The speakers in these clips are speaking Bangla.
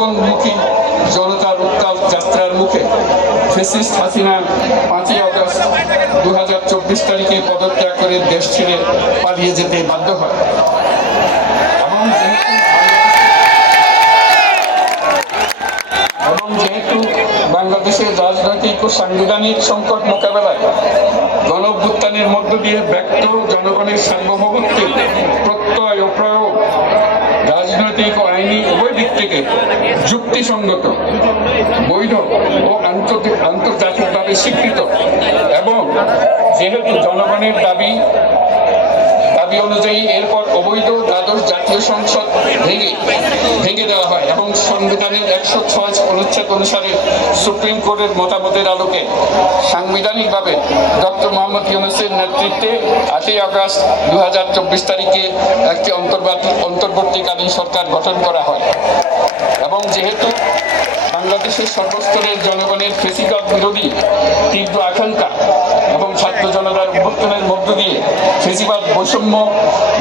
ভবনমুখী জনতার উত্তাল যাত্রার মুখে ফ্যাসিস্ট হাসিনা 5ই আগস্ট 2024 তারিখে পদত্যাগ করে দেশ ছেড়ে পালিয়ে যেতে বাধ্য হয়। এবং যেহেতু বাংলাদেশের রাজনৈতিক ও সাংবিধানিক সংকট মোকাবেলায় গণঅভ্যুত্থানের মধ্য দিয়ে ব্যক্ত জনগণের সার্বভৌমত্বের প্রত্যয় ও প্রয়োগ রাজনৈতিক ও আইনি উভয় দিক থেকে যুক্তিসঙ্গত, বৈধ ও আন্তর্জাতিকভাবে স্বীকৃত, এবং যেহেতু জনগণের দাবি অনুযায়ী এরপর অবৈধ দ্বাদশ জাতীয় সংসদ ভেঙে দেওয়া হয় এবং সংবিধানের 106 অনুচ্ছেদ অনুসারে সুপ্রিম কোর্টের মতামতের আলোকে সাংবিধানিকভাবে ডক্টর মোহাম্মদ ইউনূসের নেতৃত্বে 8ই আগস্ট 2024 তারিখে একটি অন্তর্বর্তীকালীন সরকার গঠন করা হয়। এবং যেহেতু বাংলাদেশের সর্বস্তরের জনগণের ফ্যাসিবাদ বিরোধী তীব্র আকাঙ্ক্ষা এবং ছাত্র জনতার অভ্যুত্থানের মধ্য দিয়ে ফ্যাসিবাদ বৈষম্য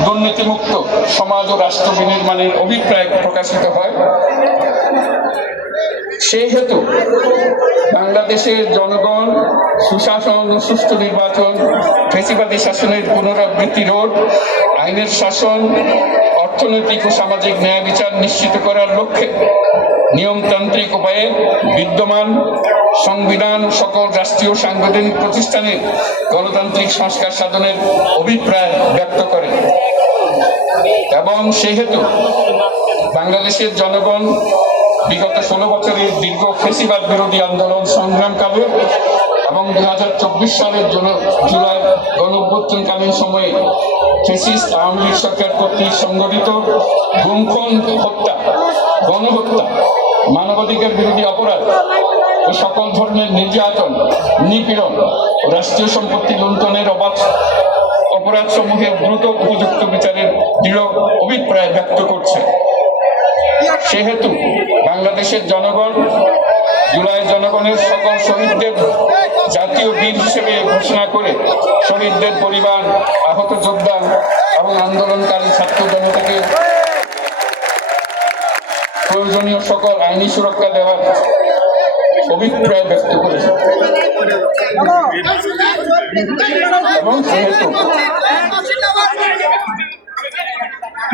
দুর্নীতিমুক্ত সমাজ ও রাষ্ট্র বিনির্মাণের অভিপ্রায় প্রকাশিত হয়, সেই হেতু বাংলাদেশের জনগণ সুশাসন ও সুষ্ঠু নির্বাচন, ফ্যাসিবাদী শাসনের পুনরাবৃত্তি রোধ, আইনের শাসন, অর্থনৈতিক ও সামাজিক ন্যায় বিচার নিশ্চিত করার লক্ষ্যে নিয়মতান্ত্রিক উপায়ে বিদ্যমান সংবিধান সকল রাষ্ট্রীয় সাংবিধানিক প্রতিষ্ঠানের গণতান্ত্রিক সংস্কার সাধনের অভিপ্রায় ব্যক্ত করে। এবং সেই হেতু বাংলাদেশের জনগণ বিগত 16 বছরের দীর্ঘ ফ্যাসিবাদ বিরোধী আন্দোলন সংগ্রামকালে এবং 2024 সালের জুলাই গণঅভ্যুত্থানকালীন সময়ে ফ্যাসিস্ট আওয়ামী লীগ সরকার কর্তৃক সংগঠিত গুম-খুন, হত্যা, গণহত্যা, মানবাধিকার বিরোধী অপরাধ ও সকল ধরনের নির্যাতন, নিপীড়ন, রাষ্ট্রীয় সম্পত্তি লুণ্ঠনের অপরাধ সমূহের দ্রুত উপযুক্ত বিচারের দৃঢ় অভিপ্রায় ব্যক্ত করছে। সেহেতু বাংলাদেশের জনগণ জুলাই জনগণের সকল শহীদদের জাতীয় বীর হিসেবে ঘোষণা করে শহীদদের পরিবার, আহত যোদ্ধা এবং আন্দোলনকারী ছাত্র জনতাকে প্রয়োজনীয় সকল আইনি সুরক্ষা দেওয়ার অভিপ্রায় ব্যক্ত করেছে। এবং সেহেতু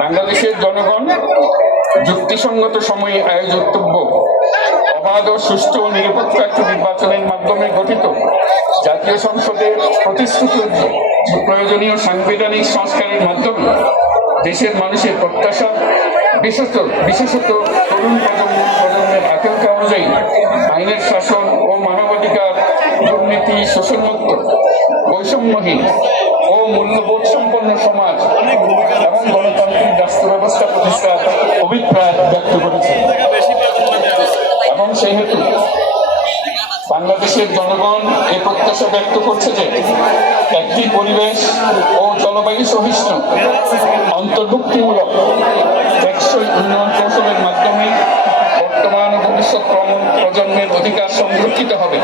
বাংলাদেশের জনগণ যুক্তিসঙ্গত সময়ে আয়োজিতব্য অবাধ ও সুষ্ঠু ও নিরপেক্ষ একটি নির্বাচনের মাধ্যমে গঠিত জাতীয় সংসদে প্রতিশ্রুত প্রয়োজনীয় সাংবিধানিক সংস্কারের মাধ্যমে দেশের মানুষের প্রত্যাশা, বিশেষত তরুণ প্রজন্মের আকাঙ্ক্ষা অনুযায়ী আইনের শাসন ও মানবাধিকার, দুর্নীতি, শোষণমুক্ত, বৈষম্যহীন ও মূল্যবোধ সম্পন্ন সমাজ এবং গণতান্ত্রিক রাষ্ট্র ব্যবস্থা প্রতিষ্ঠার অভিপ্রায় ব্যক্ত করেছে। এবং সেই হেতু বাংলাদেশের জনগণ এই প্রত্যাশা ব্যক্ত করছে যে একটি পরিবেশ ও জলবায়ু সহিষ্ণু, অন্তর্ভুক্তিমূলক, টেকসই উন্নয়ন কৌশলের মাধ্যমে বর্তমান ও ভবিষ্যৎ প্রজন্মের অধিকার সংরক্ষিত হবে।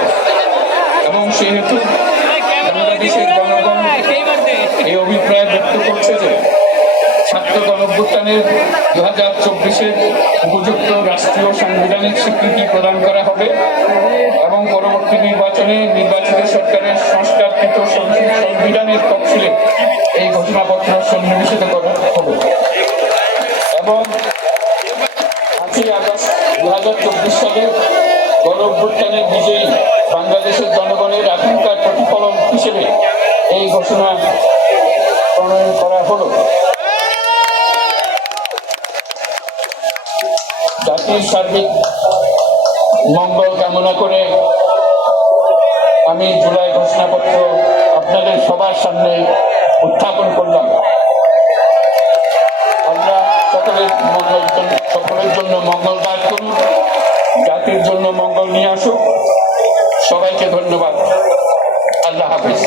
এবং সেহেতু বাংলাদেশের জনগণ এই অভিপ্রায় ব্যক্ত করছে যে ছাত্র গণঅভ্যুত্থানের 2024-এর উপযুক্ত রাষ্ট্রীয় সাংবিধানিক স্বীকৃতি প্রদান করা হবে এবং পরবর্তী নির্বাচনে নির্বাচিত সরকারের সংস্কারকৃত সংবিধানের তফসিলে এই ঘোষণাপত্র সন্নিবেশিত করা হবে। এবং 5ই আগস্ট 2024 সালে গণঅভ্যুত্থানের বিজয়ী বাংলাদেশের জনগণের আকাঙ্ক্ষার প্রতিফলন হিসেবে এই ঘোষণা প্রণয়ন করা হলো। জাতির সার্বিক মঙ্গল কামনা করে আমি জুলাই ঘোষণাপত্র আপনাদের সবার সামনে উত্থাপন করলাম। আমরা সকলের জন্য মঙ্গল দান করুন, জাতির জন্য মঙ্গল নিয়ে আসুক। সবাইকে ধন্যবাদ। আল্লাহ হাফেজ।